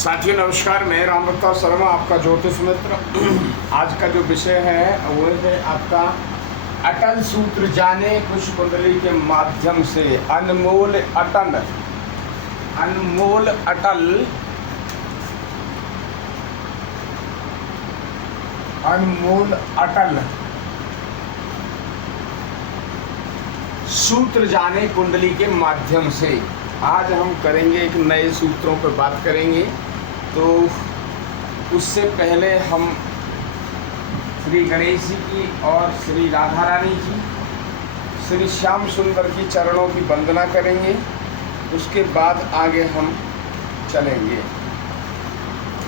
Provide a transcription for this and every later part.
साथियों नमस्कार, मैं रामभक्ता शर्मा आपका ज्योतिष मित्र। आज का जो विषय है वो है आपका अटल सूत्र जाने कुश कुंडली के माध्यम से। अनमोल अटल सूत्र जाने कुंडली के माध्यम से। आज हम करेंगे एक नए सूत्रों पर बात करेंगे। तो उससे पहले हम श्री गणेश जी की और श्री राधा रानी की, श्री श्याम सुंदर की चरणों की वंदना करेंगे। उसके बाद आगे हम चलेंगे।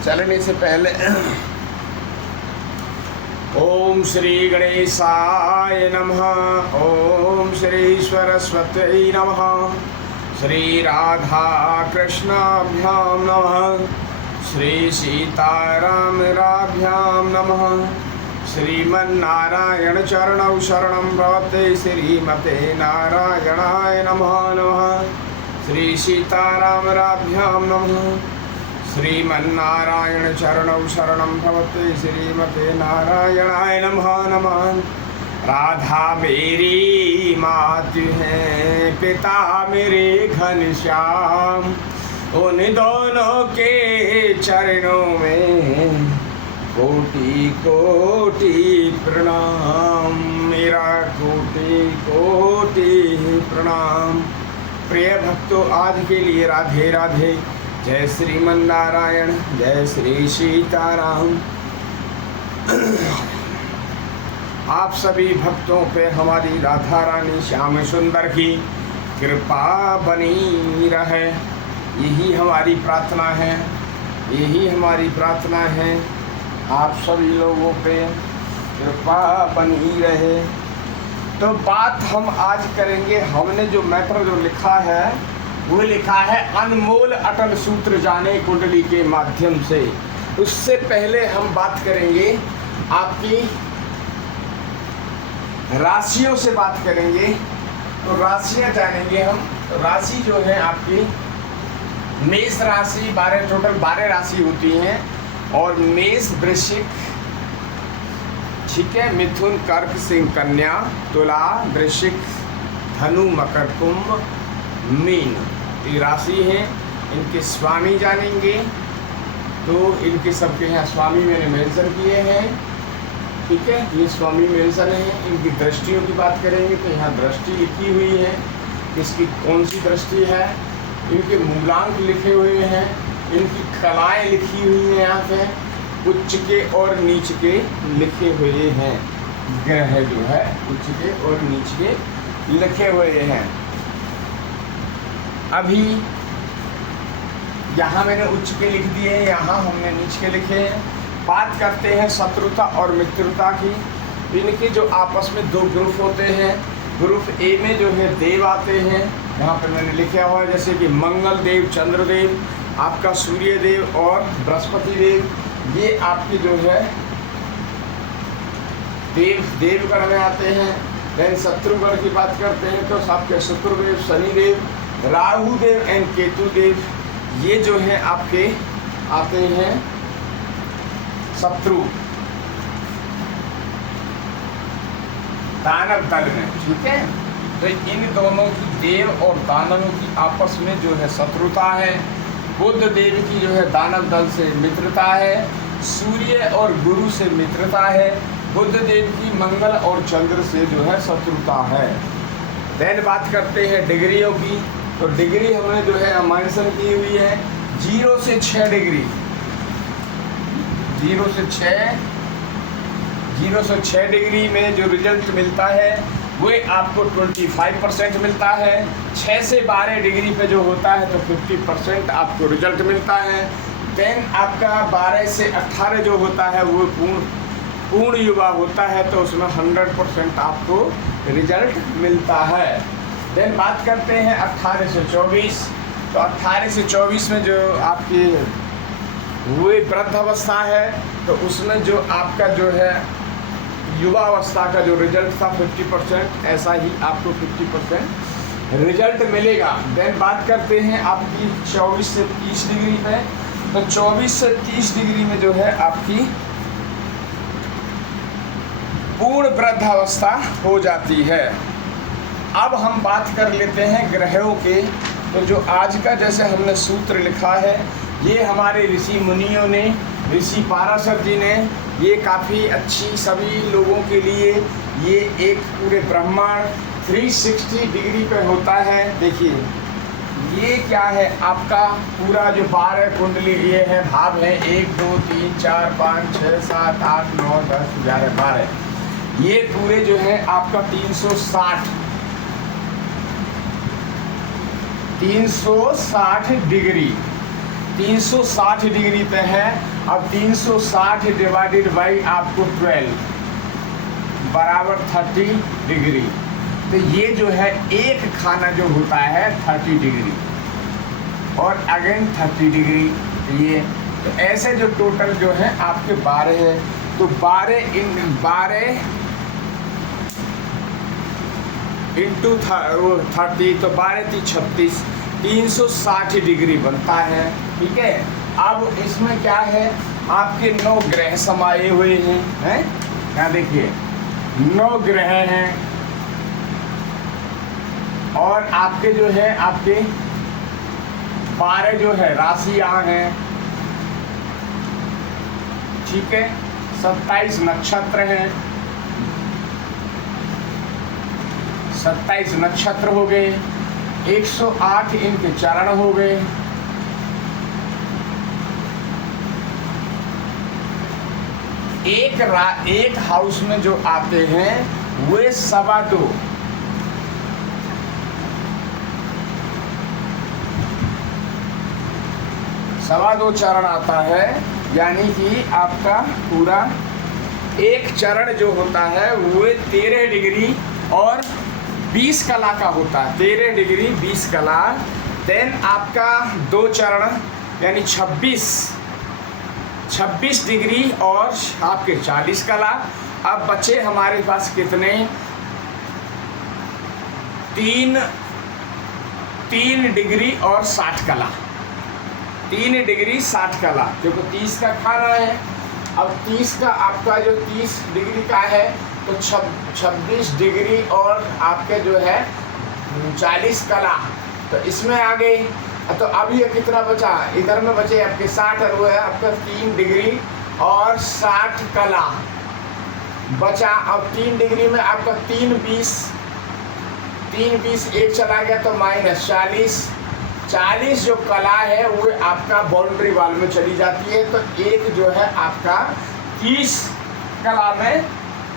चलने से पहले ओम श्री गणेशाय नमः, ओम श्री सरस्वत्यै नमः, श्री राधा कृष्णाभ्यां नमः, श्री सीतारामराभ्यां नमः, श्रीमन्नारायण चरणौ शरणं प्रपद्ये, श्रीमते नारायणाय नमः नमः, श्री सीतारामराभ्यां नमः, श्रीमन्नारायण चरणौ शरणं प्रपद्ये, श्रीमते नारायणाय नमः नमः। राधा मेरी मात है, पिता मेरे घनश्याम, उन दोनों के चरणों में कोटि कोटि प्रणाम, मेरा कोटि कोटि प्रणाम। प्रिय भक्तों, आज के लिए राधे राधे। जय श्रीमन नारायण, जय श्री सीताराम। आप सभी भक्तों पे हमारी राधा रानी श्याम सुंदर की कृपा बनी रहे, यही हमारी प्रार्थना है, यही हमारी प्रार्थना है। आप सभी लोगों पे कृपा बनी रहे। तो बात हम आज करेंगे, हमने जो मैटर जो लिखा है वो लिखा है अनमोल अटल सूत्र जाने कुंडली के माध्यम से। उससे पहले हम बात करेंगे आपकी राशियों से बात करेंगे। तो राशियां जानेंगे हम। तो राशि जो है आपकी मेष राशि, 12 राशि होती हैं। और मेष, वृश्चिक, ठीक है, मिथुन, कर्क, सिंह, कन्या, तुला, वृश्चिक, धनु, मकर, कुंभ, मीन, ये राशि हैं। इनके स्वामी जानेंगे। तो इनके सबके यहाँ स्वामी मैंने मेंशन किए हैं, ठीक है, ये स्वामी मेंशन है। इनकी दृष्टियों की बात करेंगे तो यहाँ दृष्टि लिखी हुई है, इसकी कौन सी दृष्टि है। इनके मूलांक लिखे हुए हैं, इनकी कलाएं लिखी हुई हैं, यहाँ पे उच्च के और नीच के लिखे हुए हैं। ग्रह जो है उच्च के और नीच के लिखे हुए हैं। अभी यहाँ मैंने उच्च के लिख दिए, यहाँ हमने नीच के लिखे हैं। बात करते हैं शत्रुता और मित्रता की। इनके जो आपस में दो ग्रुप होते हैं। ग्रुप ए में जो है देव आते हैं, यहाँ पर मैंने लिखा हुआ है, जैसे कि मंगल देव, चंद्रदेव, आपका सूर्य देव और बृहस्पति देव। ये आपके जो है देवगण में आते हैं। देन शत्रुगण की बात करते हैं तो आपके शत्रुदेव, शनिदेव, राहु देव एंड केतु देव, ये जो है आपके आते हैं शत्रु दानव दल में, ठीक है। तो इन दोनों की, देव और दानवों की आपस में जो है शत्रुता है। बुध देव की जो है दानव दल से मित्रता है। सूर्य और गुरु से मित्रता है। बुध देव की मंगल और चंद्र से जो है शत्रुता है। देन बात करते हैं डिग्रियों की। तो डिग्री हमने जो है मेंशन की हुई है 0 से 6 डिग्री। 0 से 6 डिग्री में जो रिजल्ट मिलता है वो आपको 25% मिलता है। 6 से 12 डिग्री पे जो होता है तो 50% आपको रिजल्ट मिलता है। देन आपका 12 से 18 जो होता है वो पूर्ण युवा होता है, तो उसमें 100% आपको रिजल्ट मिलता है। देन बात करते हैं 18 से 24। तो 18 से 24 में जो आपकी वो वृद्धावस्था है, तो उसमें जो आपका जो है युवावस्था का जो रिजल्ट था 50%, ऐसा ही आपको 50% रिजल्ट मिलेगा। देन बात करते हैं आपकी 24 से 30 डिग्री पे। तो 24 से 30 डिग्री में जो है आपकी पूर्ण वृद्धावस्था हो जाती है। अब हम बात कर लेते हैं ग्रहों के। तो जो आज का जैसे हमने सूत्र लिखा है, ये हमारे ऋषि मुनियों ने, ऋषि पाराशर जी ने, ये काफ़ी अच्छी सभी लोगों के लिए ये एक पूरे ब्रह्मांड 360 डिग्री पे होता है। देखिए ये क्या है, आपका पूरा जो 12 कुंडली ये है, भाव है 1 2 3 4 5 6 7 8 9 10 11 12, ये पूरे जो है आपका 360 डिग्री 360 डिग्री पे है। अब 360 डिवाइडेड बाई आपको 12 बराबर 30 डिग्री। तो ये जो है एक खाना जो होता है 30 डिग्री और अगेन 30 डिग्री। ये तो ऐसे जो टोटल जो है आपके 12 है। तो 12 इंटू 30, तो 12 × 36 360 डिग्री बनता है। ठीक है। अब इसमें क्या है, आपके 9 ग्रह समाये हुए हैं। यहाँ देखिए 9 ग्रह हैं और आपके जो है आपके 12 जो है राशियां हैं। ठीक है। 27 नक्षत्र हैं, 27 नक्षत्र हो गए, 108 इनके चरण हो गए। एक हाउस में जो आते हैं वे 2.25 चरण आता है। यानी कि आपका पूरा एक चरण जो होता है वो 13 डिग्री और 20 कला का होता है। 13 डिग्री 20 कला। देन आपका 2 चरण यानी 26 डिग्री और आपके 40 कला। अब बचे हमारे पास कितने, 3 डिग्री और 60 कला। 3 डिग्री 60 कला, क्योंकि 30 का खाना है। अब 30 का आपका जो 30 डिग्री का है तो 26 डिग्री और आपके जो है 40 कला। तो इसमें आ गई। तो अब ये कितना बचा, इधर में बचे आपके 60 और वो है आपका 3 डिग्री और 60 कला बचा। अब 3 डिग्री में आपका 3 20 एक चला गया तो माइनस 40 जो कला है वो आपका बाउंड्री वाल में चली जाती है। तो एक जो है आपका 30 कला में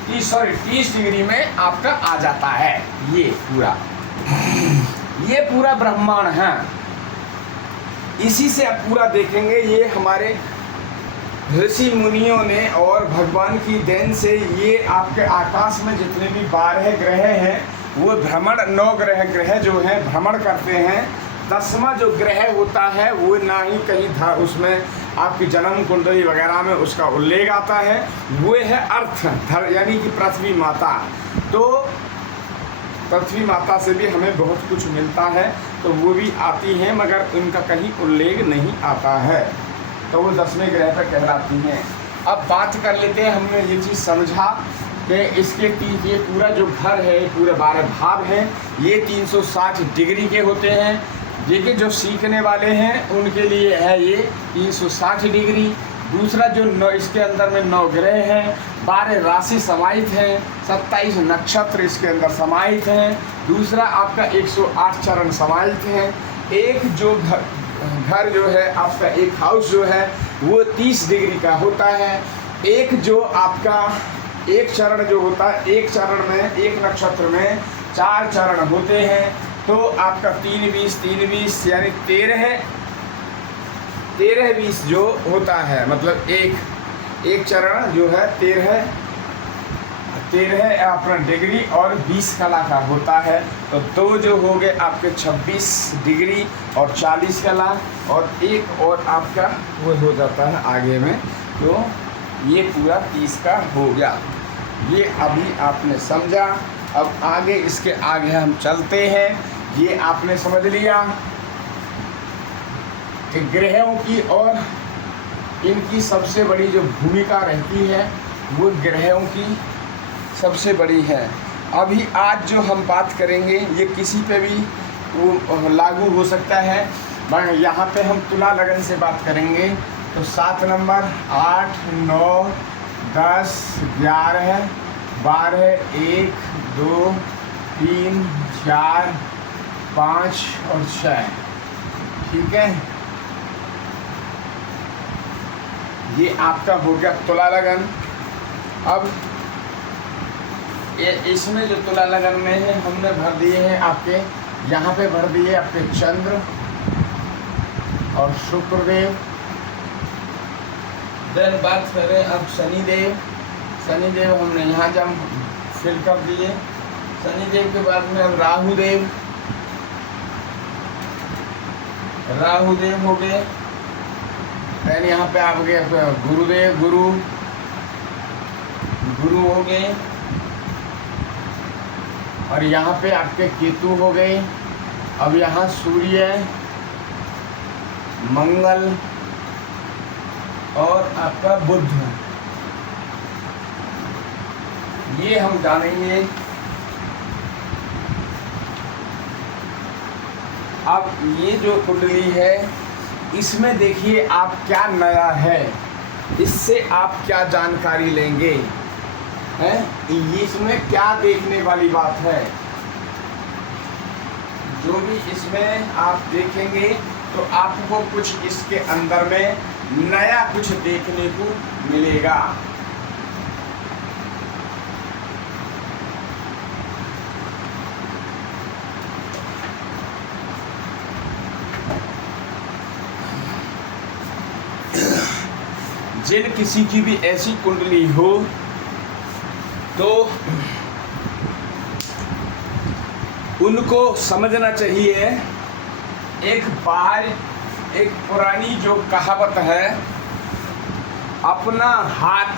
30 डिग्री में आपका आ जाता है। ये पूरा ब्रह्मांड है। इसी से आप पूरा देखेंगे। ये हमारे ऋषि मुनियों ने और भगवान की देन से ये आपके आकाश में जितने भी 12 ग्रह हैं वो भ्रमण, 9 ग्रह जो हैं भ्रमण करते हैं। 10वां जो ग्रह होता है वो ना ही कहीं था, उसमें आपकी जन्म कुंडली वगैरह में उसका उल्लेख आता है। वो है अर्थ यानी कि पृथ्वी माता। तो पृथ्वी माता से भी हमें बहुत कुछ मिलता है, तो वो भी आती हैं मगर उनका कहीं उल्लेख नहीं आता है। तो वो 10वें ग्रह पर कहलाती हैं। अब बात कर लेते हैं, हमने ये चीज़ समझा कि इसके ये पूरा जो घर है, पूरे 12 भाव हैं, ये 360 डिग्री के होते हैं। देखिए जो सीखने वाले हैं उनके लिए है ये 360 डिग्री। दूसरा जो 9 इसके अंदर में 9 ग्रह हैं, 12 राशि समाहित हैं, 27 नक्षत्र इसके अंदर समाहित हैं। दूसरा आपका 108 चरण समाहित हैं। एक जो घर जो है आपका एक हाउस जो है वो 30 डिग्री का होता है। एक जो आपका एक चरण जो होता है, एक चरण में एक नक्षत्र में 4 चरण होते हैं। तो आपका 3 20 यानी 13 20 जो होता है, मतलब एक चरण जो है 13 अपना डिग्री और 20 कला का होता है। तो 2 जो हो गए आपके 26 डिग्री और 40 कला, और एक और आपका वो हो जाता है आगे में। तो ये पूरा 30 का हो गया। ये अभी आपने समझा। अब आगे इसके आगे हम चलते हैं। ये आपने समझ लिया कि ग्रहों की और इनकी सबसे बड़ी जो भूमिका रहती है वो ग्रहों की सबसे बड़ी है। अभी आज जो हम बात करेंगे ये किसी पे भी वो लागू हो सकता है। यहाँ पे हम तुला लगन से बात करेंगे तो 7 नंबर, 8, 9, 10, 11, 12, 1, 2, 3, 4, 5 और 6, ठीक है। ये आपका हो गया तुला लगन। अब ये इसमें जो तुला लगन में है हमने भर दिए हैं आपके, यहाँ पे भर दिए आपके चंद्र और शुक्रदेव। देन बात करें अब शनिदेव। शनिदेव हमने यहाँ जब फिल कर दिए। शनिदेव के बाद में अब राहुदेव। राहुदेव हो गए। देन यहाँ पे आप गए गुरुदेव, गुरु हो गए। और यहाँ पे आपके केतु हो गए। अब यहाँ सूर्य, मंगल और आपका बुध, ये हम जानेंगे। अब ये जो कुंडली है इसमें देखिए आप क्या नया है, इससे आप क्या जानकारी लेंगे, हैं? इसमें क्या देखने वाली बात है। जो भी इसमें आप देखेंगे तो आपको कुछ इसके अंदर में नया कुछ देखने को मिलेगा। जिन किसी की भी ऐसी कुंडली हो तो उनको समझना चाहिए, एक पुरानी जो कहावत है, अपना हाथ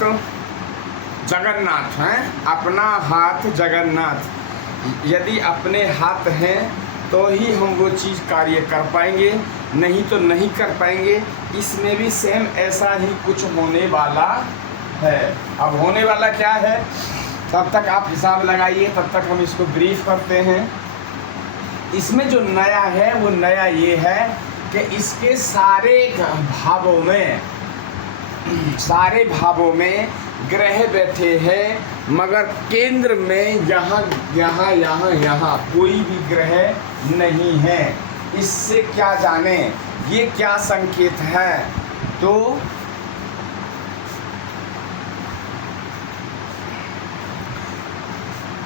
जगन्नाथ है, अपना हाथ जगन्नाथ। यदि अपने हाथ हैं तो ही हम वो चीज़ कार्य कर पाएंगे, नहीं तो नहीं कर पाएंगे। इसमें भी सेम ऐसा ही कुछ होने वाला है। अब होने वाला क्या है तब तक आप हिसाब लगाइए, तब तक हम इसको ब्रीफ करते हैं। इसमें जो नया है वो नया ये है कि इसके सारे भावों में ग्रह बैठे हैं, मगर केंद्र में यहाँ कोई भी ग्रह नहीं है। इससे क्या जाने, ये क्या संकेत है। तो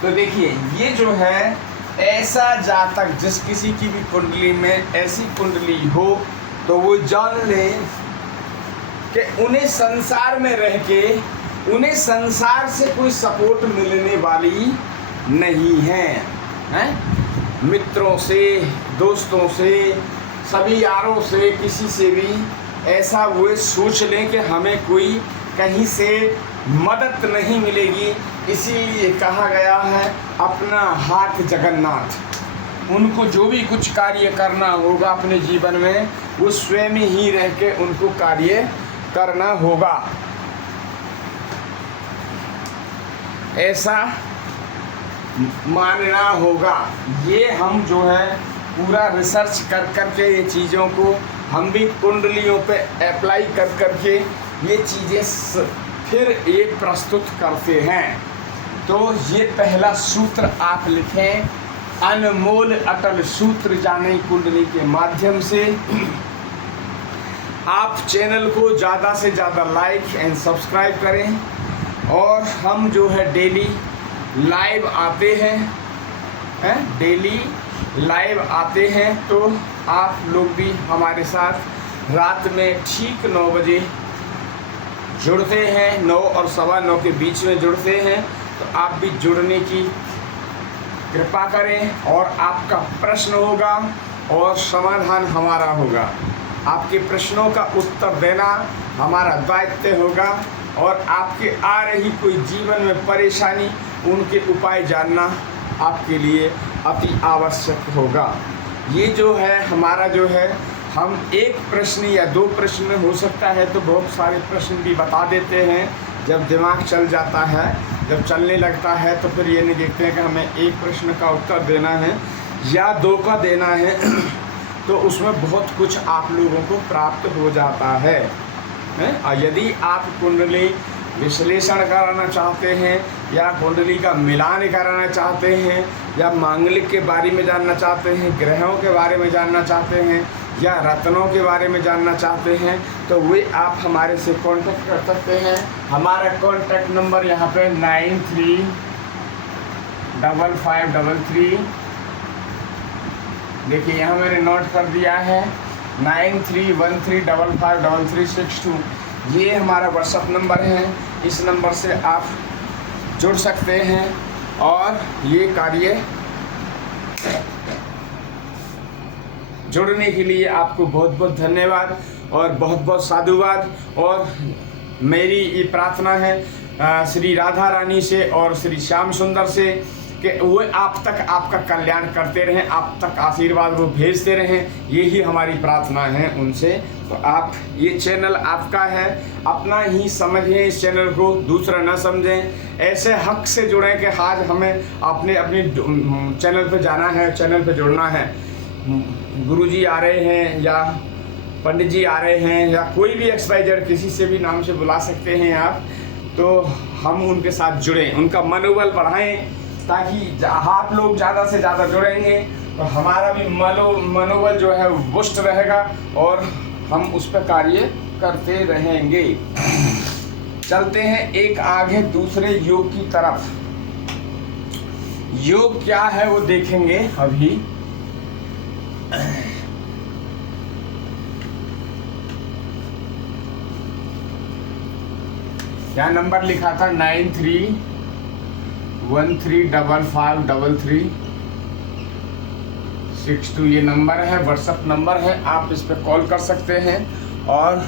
देखिए ये जो है, ऐसा जातक जिस किसी की भी कुंडली में ऐसी कुंडली हो तो वो जान ले कि उन्हें संसार में रह के उन्हें संसार से कोई सपोर्ट मिलने वाली नहीं है, हैं? मित्रों से, दोस्तों से, सभी यारों से, किसी से भी ऐसा वो सोच लें कि हमें कोई कहीं से मदद नहीं मिलेगी। इसीलिए कहा गया है अपना हाथ जगन्नाथ। उनको जो भी कुछ कार्य करना होगा अपने जीवन में वो स्वयं ही रह के उनको कार्य करना होगा। ऐसा मानना होगा। ये हम जो है पूरा रिसर्च कर करके ये चीज़ों को हम भी कुंडलियों पे अप्लाई कर करके ये चीज़ें फिर ये प्रस्तुत करते हैं। तो ये पहला सूत्र आप लिखें, अनमोल अटल सूत्र जाने कुंडली के माध्यम से। आप चैनल को ज़्यादा से ज़्यादा लाइक एंड सब्सक्राइब करें। और हम जो है डेली लाइव आते हैं, डेली लाइव आते हैं, तो आप लोग भी हमारे साथ रात में ठीक 9 बजे जुड़ते हैं, 9 और 9:15 के बीच में जुड़ते हैं। तो आप भी जुड़ने की कृपा करें और आपका प्रश्न होगा और समाधान हमारा होगा। आपके प्रश्नों का उत्तर देना हमारा दायित्व होगा और आपके आ रही कोई जीवन में परेशानी, उनके उपाय जानना आपके लिए अति आवश्यक होगा। ये जो है हमारा जो है हम एक प्रश्न या दो प्रश्न में हो सकता है तो बहुत सारे प्रश्न भी बता देते हैं। जब दिमाग चल जाता है, जब चलने लगता है तो फिर ये नहीं देखते हैं कि हमें एक प्रश्न का उत्तर देना है या दो का देना है तो उसमें बहुत कुछ आप लोगों को प्राप्त हो जाता है। और यदि आप कुंडली विश्लेषण कराना चाहते हैं या कुंडली का मिलान कराना चाहते हैं या मांगलिक के बारे में जानना चाहते हैं, ग्रहों के बारे में जानना चाहते हैं या रत्नों के बारे में जानना चाहते हैं तो वे आप हमारे से कांटेक्ट कर सकते हैं। हमारा कांटेक्ट नंबर यहाँ पे 935533, देखिए यहाँ मैंने नोट कर दिया है 9313553362। ये हमारा व्हाट्सअप नंबर है। इस नंबर से आप जुड़ सकते हैं और ये कार्य जुड़ने के लिए आपको बहुत बहुत धन्यवाद और बहुत बहुत साधुवाद। और मेरी ये प्रार्थना है श्री राधा रानी से और श्री श्याम सुंदर से कि वो आप तक आपका कल्याण करते रहें, आप तक आशीर्वाद वो भेजते रहें, यही हमारी प्रार्थना है उनसे। तो आप ये चैनल आपका है, अपना ही समझें इस चैनल को, दूसरा ना समझें। ऐसे हक से जुड़ें कि आज हमें अपने चैनल पे जाना है, चैनल पे जुड़ना है। गुरुजी आ रहे हैं या पंडित जी आ रहे हैं या कोई भी XYZ किसी से भी नाम से बुला सकते हैं आप, तो हम उनके साथ जुड़ें, उनका मनोबल बढ़ाएं ताकि आप लोग ज़्यादा से ज़्यादा जुड़ेंगे तो हमारा भी मनोबल जो है पुष्ट रहेगा और हम उस पर कार्य करते रहेंगे। चलते हैं एक आगे दूसरे योग की तरफ। योग क्या है वो देखेंगे अभी। क्या नंबर लिखा था 9313553362, ये नंबर है, व्हाट्सएप नंबर है। आप इस पर कॉल कर सकते हैं और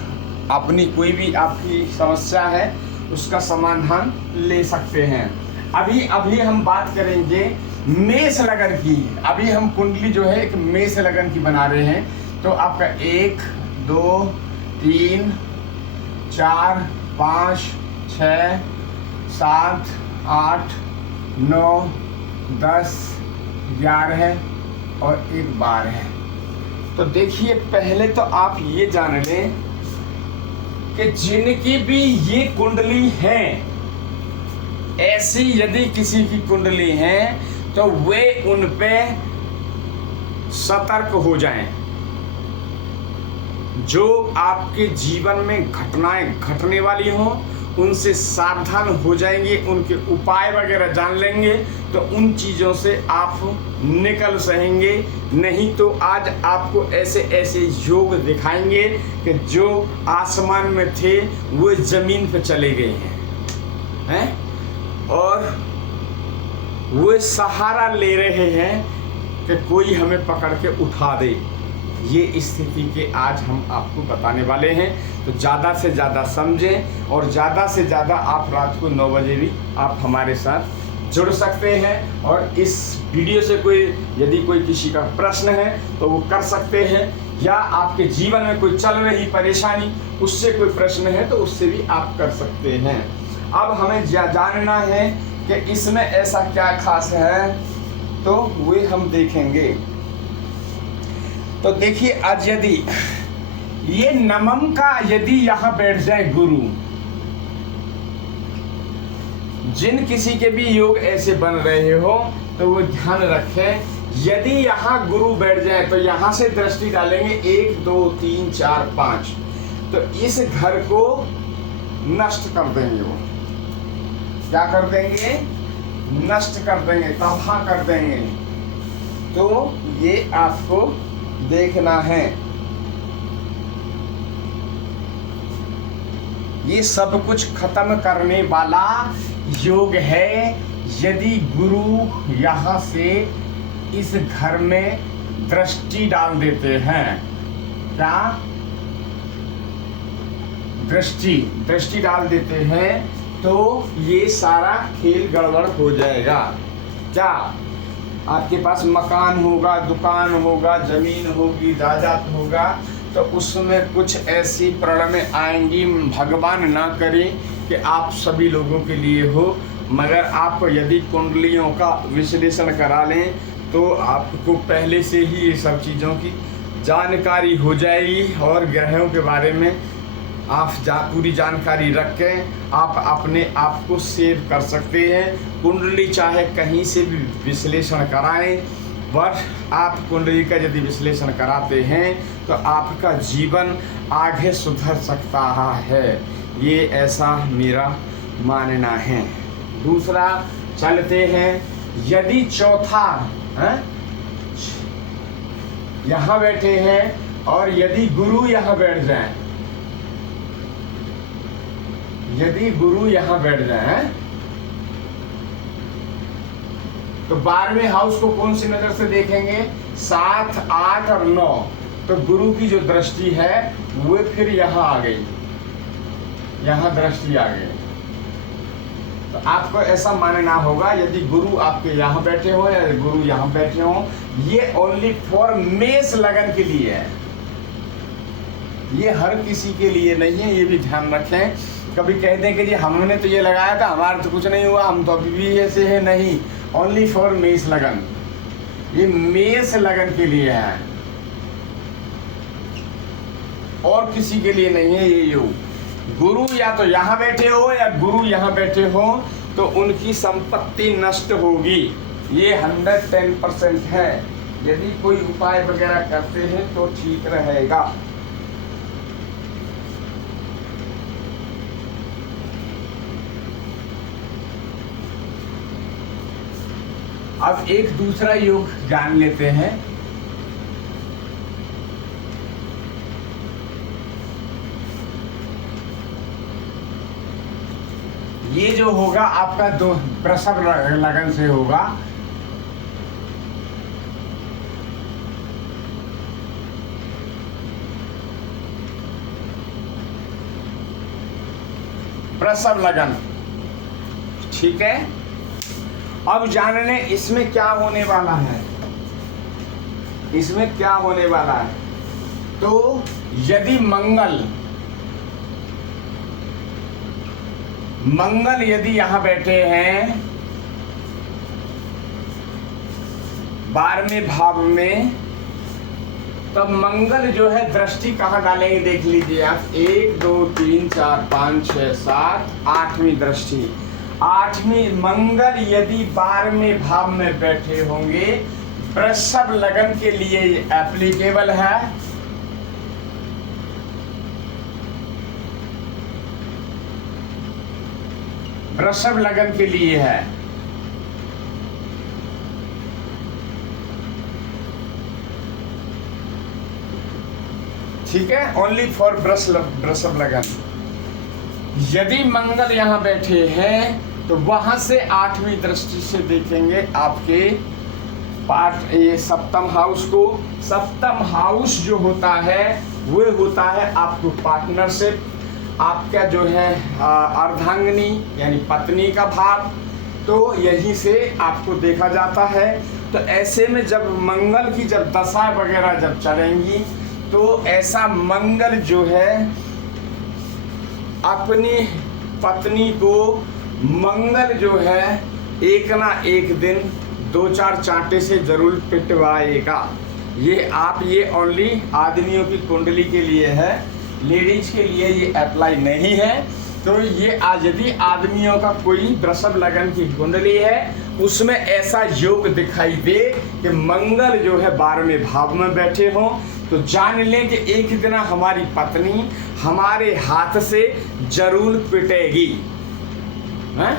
अपनी कोई भी आपकी समस्या है उसका समाधान ले सकते हैं। अभी हम बात करेंगे मेष लगन की। अभी हम कुंडली जो है एक मेष लगन की बना रहे हैं। तो आपका 1 2 3 4 5 6 7 8 9 10 11 और एक 12 है। तो देखिए पहले तो आप ये जान लें कि जिनकी भी ये कुंडली है, ऐसी यदि किसी की कुंडली है तो वे उन पे सतर्क हो जाएं। जो आपके जीवन में घटनाएं घटने वाली हों उनसे सावधान हो जाएंगे, उनके उपाय वगैरह जान लेंगे तो उन चीज़ों से आप निकल सकेंगे। नहीं तो आज आपको ऐसे ऐसे योग दिखाएंगे कि जो आसमान में थे वो ज़मीन पे चले गए हैं और वो सहारा ले रहे हैं कि कोई हमें पकड़ के उठा दे। ये स्थिति के आज हम आपको बताने वाले हैं। तो ज़्यादा से ज़्यादा समझें और ज़्यादा से ज़्यादा आप रात को 9 बजे भी आप हमारे साथ जुड़ सकते हैं। और इस वीडियो से यदि कोई किसी का प्रश्न है तो वो कर सकते हैं, या आपके जीवन में कोई चल रही परेशानी उससे कोई प्रश्न है तो उससे भी आप कर सकते हैं। अब हमें जानना है कि इसमें ऐसा क्या खास है तो वे हम देखेंगे। तो देखिए आज यदि ये नमम का यदि यहाँ बैठ जाए गुरु, जिन किसी के भी योग ऐसे बन रहे हो तो वो ध्यान रखें, यदि यहाँ गुरु बैठ जाए तो यहाँ से दृष्टि डालेंगे 1 2 3 4 5, तो इस घर को नष्ट कर देंगे। वो क्या कर देंगे? नष्ट कर देंगे, तबाह कर देंगे। तो ये आपको देखना है। ये सब कुछ खत्म करने वाला योग है यदि गुरु यहाँ से इस घर में दृष्टि डाल देते हैं। क्या दृष्टि डाल देते हैं तो ये सारा खेल गड़बड़ हो जाएगा। क्या आपके पास मकान होगा, दुकान होगा, जमीन होगी, जायदाद होगा, तो उसमें कुछ ऐसी प्रॉब्लमें आएंगी, भगवान ना करे कि आप सभी लोगों के लिए हो। मगर आप यदि कुंडलियों का विश्लेषण करा लें तो आपको पहले से ही ये सब चीज़ों की जानकारी हो जाएगी, और ग्रहों के बारे में आप पूरी जानकारी रख के आप अपने आप को सेव कर सकते हैं। कुंडली चाहे कहीं से भी विश्लेषण कराएं, बस आप कुंडली का यदि विश्लेषण कराते हैं तो आपका जीवन आगे सुधर सकता है। ये ऐसा मेरा मानना है। दूसरा चलते हैं, यदि चौथा यहाँ बैठे हैं और यदि गुरु यहाँ बैठ जाए, यदि गुरु यहाँ बैठ जाए तो 12वें हाउस को कौन सी नजर से देखेंगे? 7, 8 और 9। तो गुरु की जो दृष्टि है वो फिर यहाँ आ गई, यहाँ दृष्टि आ गई। तो आपको ऐसा मानना होगा, यदि गुरु आपके यहाँ बैठे हो या गुरु यहाँ बैठे हो, ये ओनली फॉर मेष लगन के लिए है, ये हर किसी के लिए नहीं है, ये भी ध्यान रखें। कभी कहते हैं कि जी हमने तो ये लगाया था, हमारा तो कुछ नहीं हुआ, हम तो अभी भी ऐसे हैं। नहीं, ओनली फॉर मेष लगन, ये मेष लगन के लिए है और किसी के लिए नहीं है। ये योग गुरु या तो यहाँ बैठे हो या गुरु यहाँ बैठे हो तो उनकी संपत्ति नष्ट होगी, ये 110% है। यदि कोई उपाय वगैरह करते हैं तो ठीक रहेगा। अब एक दूसरा योग जान लेते हैं। ये जो होगा आपका वृषभ लगन से होगा। वृषभ लगन, ठीक है। अब जान लें इसमें क्या होने वाला है, इसमें क्या होने वाला है। तो यदि मंगल यदि यहां बैठे हैं 12वें भाव में, तब मंगल जो है दृष्टि कहाँ डालेंगे देख लीजिए आप। 1, 2, 3, 4, 5, 6, 7, 8वीं दृष्टि। 8वीं मंगल यदि 12वें भाव में बैठे होंगे, वृषभ लगन के लिए एप्लीकेबल है। वृषभ लगन के लिए है। ठीक है, ओनली फॉर वृषभ लगन। यदि मंगल यहां बैठे हैं तो वहां से 8वीं दृष्टि से देखेंगे आपके ये सप्तम हाउस को। सप्तम हाउस जो होता है वो होता है आपको पार्टनरशिप, आपका जो है अर्धांगिनी यानी पत्नी का भाव। तो यहीं से आपको देखा जाता है। तो ऐसे में जब मंगल की जब दशा वगैरह जब चलेंगी तो ऐसा मंगल जो है अपनी पत्नी को, मंगल जो है एक ना एक दिन 2-4 चांटे से जरूर पिटवाएगा। ये ओनली आदमियों की कुंडली के लिए है, लेडीज के लिए ये अप्लाई नहीं है। तो ये यदि आदमियों का कोई वृषभ लगन की कुंडली है उसमें ऐसा योग दिखाई दे कि मंगल जो है 12वें भाव में बैठे हों, तो जान लें कि एक दिन हमारी पत्नी हमारे हाथ से जरूर पिटेगी। हैं?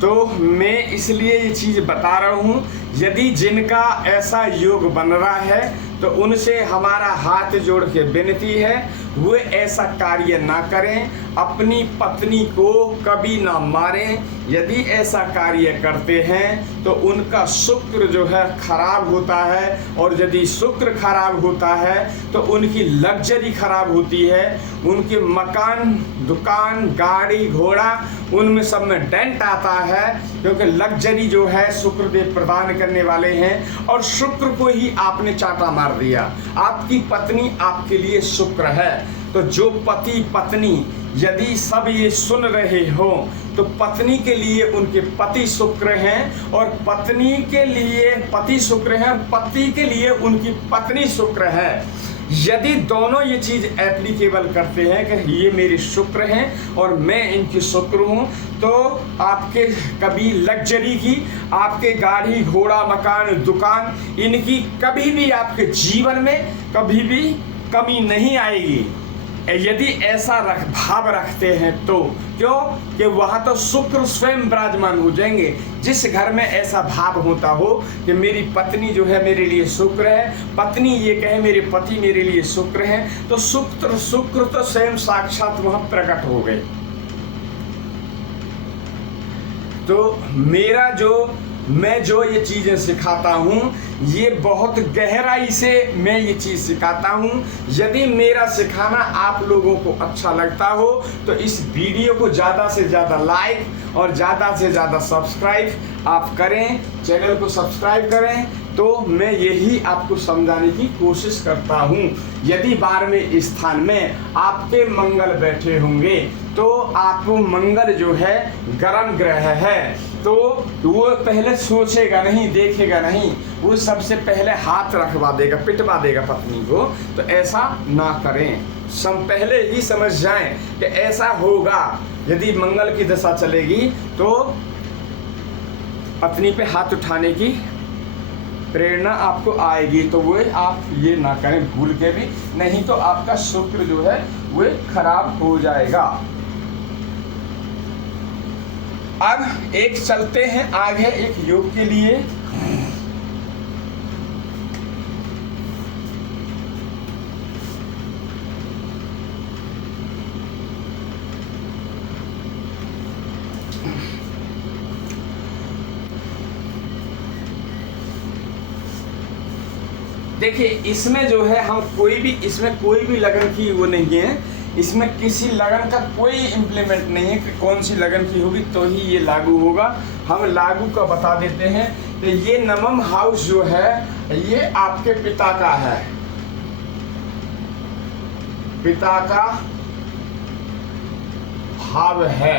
तो मैं इसलिए ये चीज़ बता रहा हूँ, यदि जिनका ऐसा योग बन रहा है तो उनसे हमारा हाथ जोड़ के विनती है वो ऐसा कार्य ना करें, अपनी पत्नी को कभी ना मारें, यदि ऐसा कार्य करते हैं तो उनका शुक्र जो है खराब होता है, और यदि शुक्र खराब होता है तो उनकी लग्जरी खराब होती है, उनके मकान, दुकान, गाड़ी, घोड़ा, उनमें सब में डेंट आता है, क्योंकि लग्जरी जो है शुक्रदेव प्रदान करने वाले हैं, और शुक्र को ही आपने चाटा मार दिया। आपकी पत्नी आपके लिए शुक्र है। तो जो पति पत्नी यदि सब ये सुन रहे हो तो पत्नी के लिए उनके पति शुक्र हैं, और पत्नी के लिए पति शुक्र हैं, और पति के लिए उनकी पत्नी शुक्र है। यदि दोनों ये चीज़ एप्लीकेबल करते हैं कि ये मेरे शुक्र हैं और मैं इनकी शुक्र हूँ, तो आपके कभी लग्जरी की, आपके गाड़ी, घोड़ा, मकान, दुकान, इनकी कभी भी आपके जीवन में कभी भी कमी नहीं आएगी। यदि ऐसा भाव रखते हैं तो क्यों कि वहाँ तो शुक्र स्वयं विराजमान हो जाएंगे। जिस घर में ऐसा भाव होता हो कि मेरी पत्नी जो है मेरे लिए शुक्र है, पत्नी ये कहे मेरे पति मेरे लिए शुक्र है, तो शुक्र तो स्वयं साक्षात वहाँ प्रकट हो गए। तो मैं जो ये चीज़ें सिखाता हूँ, ये बहुत गहराई से मैं ये चीज़ सिखाता हूँ। यदि मेरा सिखाना आप लोगों को अच्छा लगता हो तो इस वीडियो को ज़्यादा से ज़्यादा लाइक और ज़्यादा से ज़्यादा सब्सक्राइब आप करें, चैनल को सब्सक्राइब करें, तो मैं यही आपको समझाने की कोशिश करता हूँ। यदि 12वें स्थान में आपके मंगल बैठे होंगे तो आपको मंगल जो है गर्म ग्रह है, तो वो पहले सोचेगा नहीं, देखेगा नहीं, वो सबसे पहले हाथ रखवा देगा, पिटवा देगा पत्नी को। तो ऐसा ना करें, पहले ही समझ जाएं कि ऐसा होगा। यदि मंगल की दशा चलेगी तो पत्नी पे हाथ उठाने की प्रेरणा आपको आएगी, तो वो आप ये ना करें भूल के भी, नहीं तो आपका शुक्र जो है वो खराब हो जाएगा। अब एक चलते हैं आगे एक योग के लिए। देखिए इसमें जो है हम इसमें कोई भी लगन की वो नहीं है, इसमें किसी लगन का कोई इम्प्लीमेंट नहीं है कि कौन सी लगन की होगी तो ही ये लागू होगा। हम लागू का बता देते हैं। तो ये नवम हाउस जो है ये आपके पिता का है, पिता का भाव है।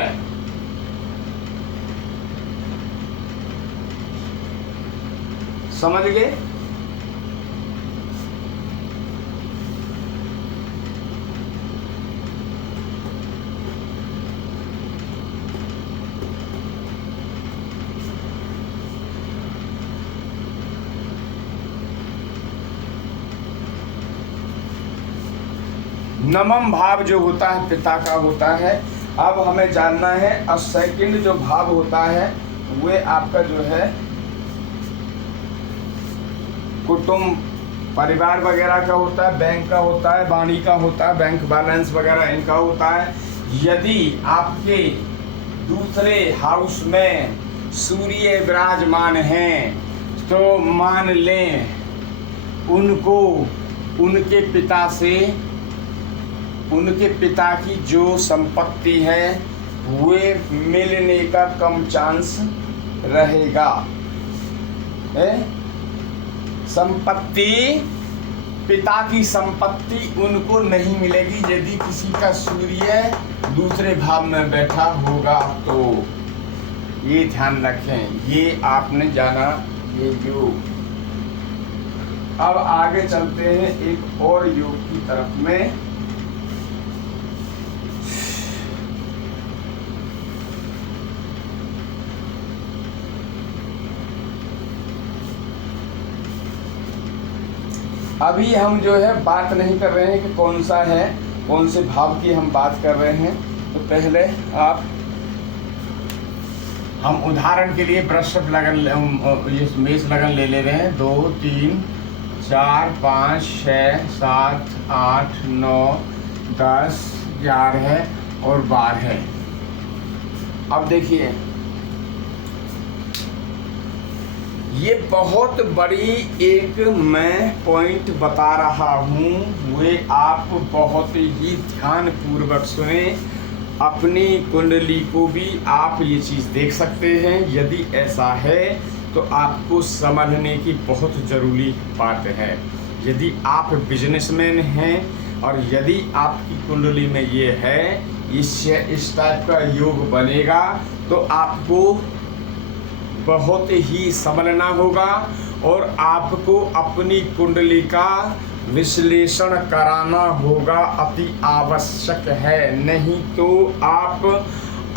समझ गए? नवम भाव जो होता है पिता का होता है। अब हमें जानना है और सेकंड जो भाव होता है वो आपका जो है कुटुंब परिवार वगैरह का होता है, बैंक का होता है, वाणी का होता है, बैंक बैलेंस वगैरह इनका होता है। यदि आपके दूसरे हाउस में सूर्य विराजमान हैं तो मान लें उनको उनके पिता की जो संपत्ति है वे मिलने का कम चांस रहेगा। संपत्ति, पिता की संपत्ति उनको नहीं मिलेगी यदि किसी का सूर्य दूसरे भाव में बैठा होगा। तो ये ध्यान रखें, ये आपने जाना ये योग। अब आगे चलते हैं एक और योग की तरफ में। अभी हम जो है बात नहीं कर रहे हैं कि कौन सा है, कौन से भाव की हम बात कर रहे हैं। तो पहले हम उदाहरण के लिए वृषभ लगन, ये मेष लगन ले रहे हैं। 2 3 4 5 6 7 8 9 10 11 और 12 है। अब देखिए ये बहुत बड़ी एक मैं पॉइंट बता रहा हूँ, वे आप बहुत ही ध्यानपूर्वक सुने। अपनी कुंडली को भी आप ये चीज़ देख सकते हैं। यदि ऐसा है तो आपको समझने की बहुत ज़रूरी बात है। यदि आप बिजनेसमैन हैं और यदि आपकी कुंडली में ये है, इस टाइप का योग बनेगा, तो आपको बहुत ही समझना होगा और आपको अपनी कुंडली का विश्लेषण कराना होगा, अति आवश्यक है। नहीं तो आप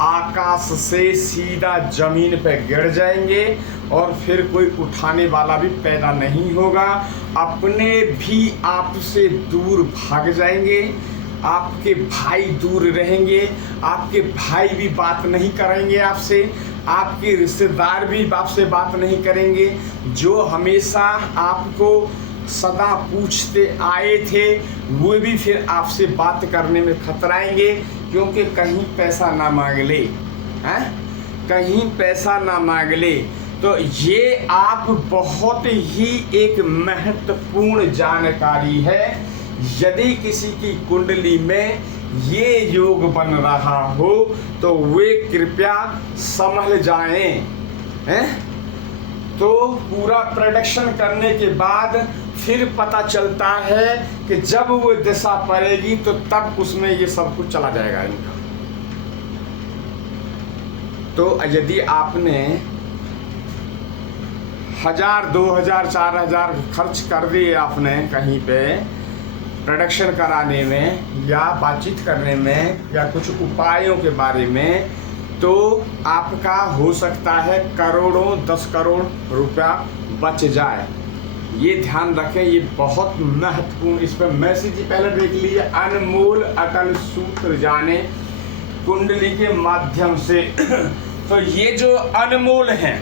आकाश से सीधा ज़मीन पर गिर जाएंगे और फिर कोई उठाने वाला भी पैदा नहीं होगा। अपने भी आपसे दूर भाग जाएंगे, आपके भाई दूर रहेंगे, आपके भाई भी बात नहीं करेंगे आपसे, आपके रिश्तेदार भी आपसे बात नहीं करेंगे। जो हमेशा आपको सदा पूछते आए थे वो भी फिर आपसे बात करने में खतराएंगे, क्योंकि कहीं पैसा ना मांग ले, हैं, कहीं पैसा ना मांग ले। तो ये आप बहुत ही एक महत्वपूर्ण जानकारी है। यदि किसी की कुंडली में ये योग बन रहा हो तो वे कृपया समझ जाएं, हैं? तो पूरा प्रेडिक्शन करने के बाद फिर पता चलता है कि जब वो दिशा पड़ेगी तो तब उसमें ये सब कुछ चला जाएगा इनका। तो यदि आपने 1000, 2000, 4000 खर्च कर दिए आपने कहीं पे प्रोडक्शन कराने में या बातचीत करने में या कुछ उपायों के बारे में, तो आपका हो सकता है करोड़ों 10 करोड़ रुपया बच जाए। ये ध्यान रखें, ये बहुत महत्वपूर्ण। इस पर मैसेज पहले देख लीजिए, अनमोल अटल सूत्र जाने कुंडली के माध्यम से। तो ये जो अनमोल हैं,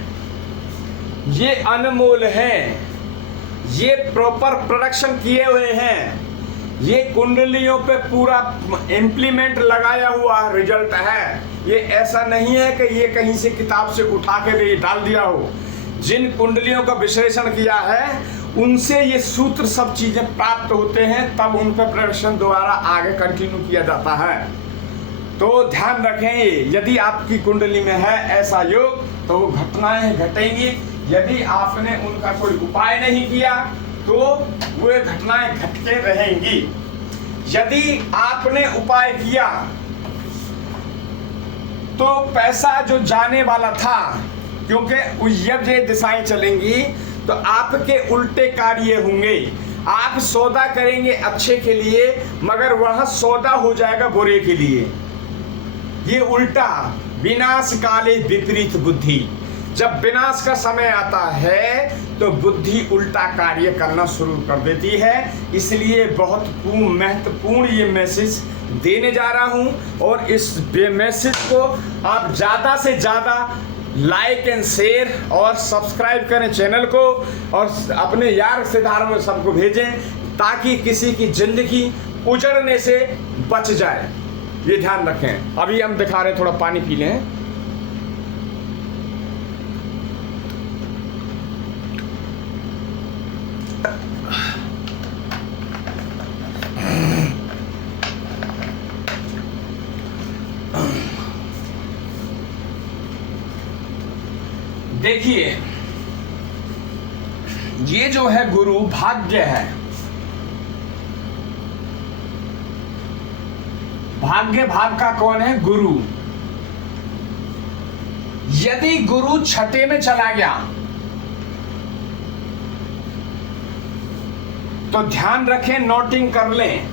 ये अनमोल हैं, ये प्रॉपर प्रोडक्शन किए हुए हैं, ये कुंडलियों पे पूरा इम्प्लीमेंट लगाया हुआ रिजल्ट है। ये ऐसा नहीं है कि ये कहीं से किताब से उठा के डाल दिया हो। जिन कुंडलियों का विश्लेषण किया है उनसे ये सूत्र सब चीज़ें प्राप्त होते हैं, तब उन पर प्रोडक्शन द्वारा आगे कंटिन्यू किया जाता है। तो ध्यान रखें, यदि आपकी कुंडली में है ऐसा योग तो वो घटनाएं घटेंगी। यदि आपने उनका कोई उपाय नहीं किया तो वे घटनाएं घटते रहेंगी। यदि आपने उपाय किया तो पैसा जो जाने वाला था, क्योंकि जब ये दिशाएं चलेंगी तो आपके उल्टे कार्य होंगे। आप सौदा करेंगे अच्छे के लिए, मगर वह सौदा हो जाएगा बुरे के लिए। ये उल्टा, विनाश काले विपरीत बुद्धि। जब विनाश का समय आता है तो बुद्धि उल्टा कार्य करना शुरू कर देती है। इसलिए बहुत महत्वपूर्ण ये मैसेज देने जा रहा हूँ, और इस मैसेज को आप ज़्यादा से ज़्यादा लाइक एंड शेयर और सब्सक्राइब करें चैनल को, और अपने यार रिश्तेदारों में सबको भेजें, ताकि किसी की ज़िंदगी उजड़ने से बच जाए। ये ध्यान रखें। अभी हम दिखा रहे हैं, थोड़ा पानी पी लें। देखिए, ये जो है गुरु भाग्य है। भाग्य भाव का कौन है? गुरु। यदि गुरु छठे में चला गया तो ध्यान रखें, नोटिंग कर लें।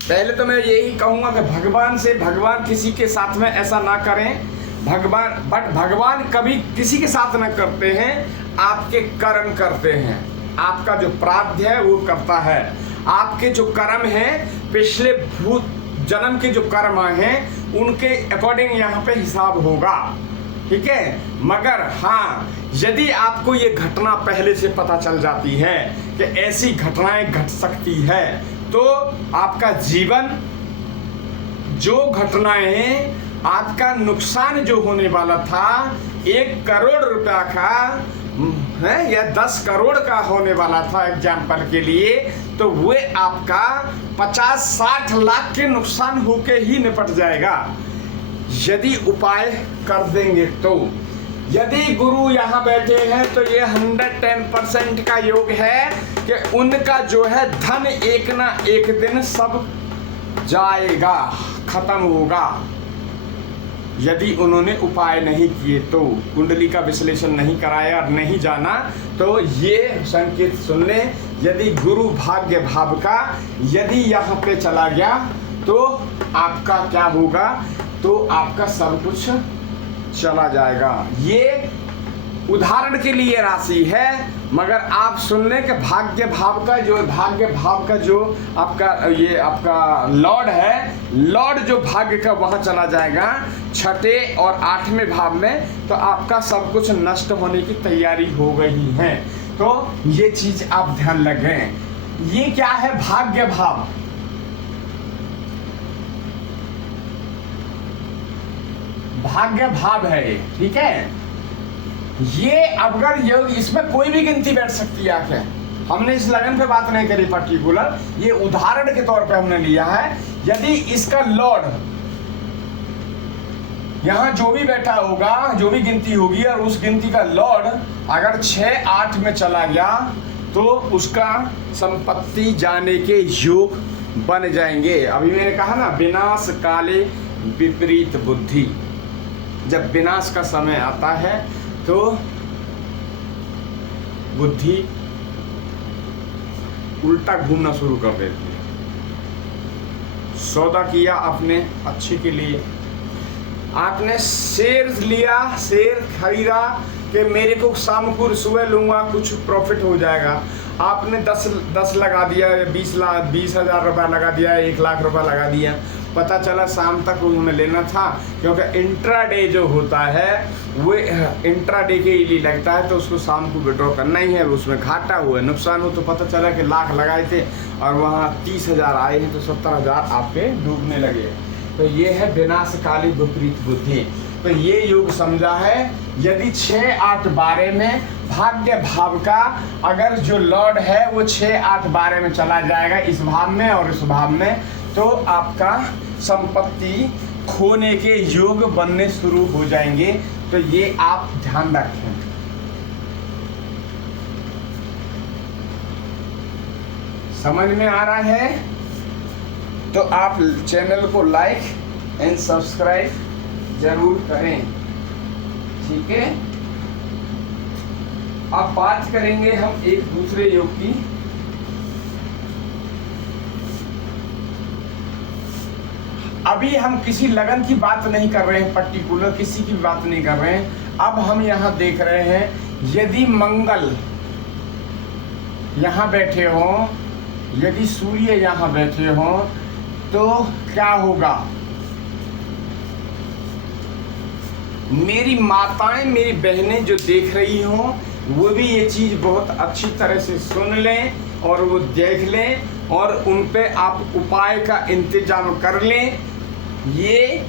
पहले तो मैं यही कहूंगा कि भगवान किसी के साथ में ऐसा ना करें। भगवान कभी किसी के साथ न करते हैं, आपके कर्म करते हैं। आपका जो प्रारब्ध है वो करता है। आपके जो कर्म हैं, पिछले भूत जन्म के जो कर्म हैं, उनके अकॉर्डिंग यहाँ पे हिसाब होगा, ठीक है। मगर हाँ, यदि आपको ये घटना पहले से पता चल जाती है कि ऐसी घटनाएं घट सकती है, तो आपका जीवन, जो घटनाएं, आपका नुकसान जो होने वाला था 1 करोड़ रुपया का, है या 10 करोड़ का होने वाला था एग्जाम्पल के लिए, तो वो आपका 50-60 लाख के नुकसान होके ही निपट जाएगा यदि उपाय कर देंगे तो। यदि गुरु यहाँ बैठे हैं तो ये 110% का योग है कि उनका जो है धन एक ना एक दिन सब जाएगा, खत्म होगा यदि उन्होंने उपाय नहीं किए तो। कुंडली का विश्लेषण नहीं कराया और नहीं जाना तो ये संकेत सुन लें, यदि गुरु भाग्य भाव का यदि यहाँ पे चला गया तो आपका क्या होगा, तो आपका सब कुछ चला जाएगा। ये उदाहरण के लिए राशि है, मगर आप सुन लें कि भाग्य भाव का जो आपका ये आपका लॉर्ड है, लॉर्ड जो भाग्य का वहाँ चला जाएगा 6ठे और 8वें भाव में, तो आपका सब कुछ नष्ट होने की तैयारी हो गई है। तो ये चीज आप ध्यान रखें। ये क्या है, भाग्य भाव। भाग्य भाव है ये, ठीक है। ये अगर योग, इसमें कोई भी गिनती बैठ सकती है आके, हमने इस लगन पे बात नहीं करी पर्टिकुलर, ये उदाहरण के तौर पे हमने लिया है। यदि इसका लॉर्ड यहाँ जो भी बैठा होगा, जो भी गिनती होगी, और उस गिनती का लॉर्ड अगर 6-8 में चला गया तो उसका संपत्ति जाने के योग बन जाएंगे। अभी मैंने कहा ना, विनाश काले विपरीत बुद्धि। जब विनाश का समय आता है तो बुद्धि उल्टा घूमना शुरू कर देती है। सौदा किया आपने अच्छे के लिए, आपने शेयर लिया, शेयर खरीदा कि मेरे को शाम को सुबह लूँगा कुछ प्रॉफिट हो जाएगा। आपने 10 लगा दिया, 20,000 रुपया लगा दिया, 1 लाख रुपया लगा दिया। पता चला शाम तक उन्हें लेना था, क्योंकि इंट्राडे जो होता है वो इंट्राडे के लिए लगता है, तो उसको शाम को विड्रॉ करना ही है। उसमें घाटा हुआ, नुकसान हो, तो पता चला कि लाख लगाए थे और वहाँ 30,000 आए हैं, तो 70,000 आप पे डूबने लगे। तो ये है विनाशकाली विपरीत बुद्धि। तो ये योग समझा है। यदि 6-8-12 में भाग्य भाव का अगर जो लॉर्ड है वो 6-8-12 में चला जाएगा, इस भाव में और इस भाव में, तो आपका संपत्ति खोने के योग बनने शुरू हो जाएंगे। तो ये आप ध्यान रखें। समझ में आ रहा है तो आप चैनल को लाइक एंड सब्सक्राइब जरूर करें, ठीक है। अब बात करेंगे हम एक दूसरे योग की। अभी हम किसी लगन की बात नहीं कर रहे हैं, पर्टिकुलर किसी की बात नहीं कर रहे हैं। अब हम यहाँ देख रहे हैं, यदि मंगल यहाँ बैठे हों, यदि सूर्य यहाँ बैठे हों, तो क्या होगा। मेरी माताएं, मेरी बहनें जो देख रही हों, वो भी ये चीज़ बहुत अच्छी तरह से सुन लें और वो देख लें और उन पे आप उपाय का इंतजाम कर लें। ये